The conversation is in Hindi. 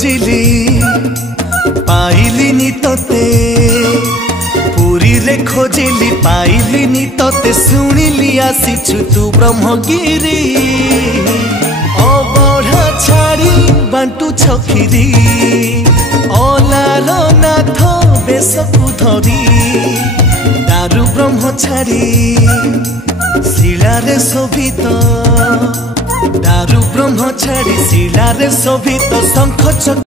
खोजिली पाइलिनी तोते पुरी रे खोजिली पाइलिनी तोते शुणिली आसीछु तू ब्रह्मगिरी अबढ़ा छाड़ी बांटू छखिरी अलार नाथ बेसकु धरी दारु ब्रह्म छाड़ी शिलारे शोभित दारु ब्रह्म छाड़ी शिलारे शोभित शंख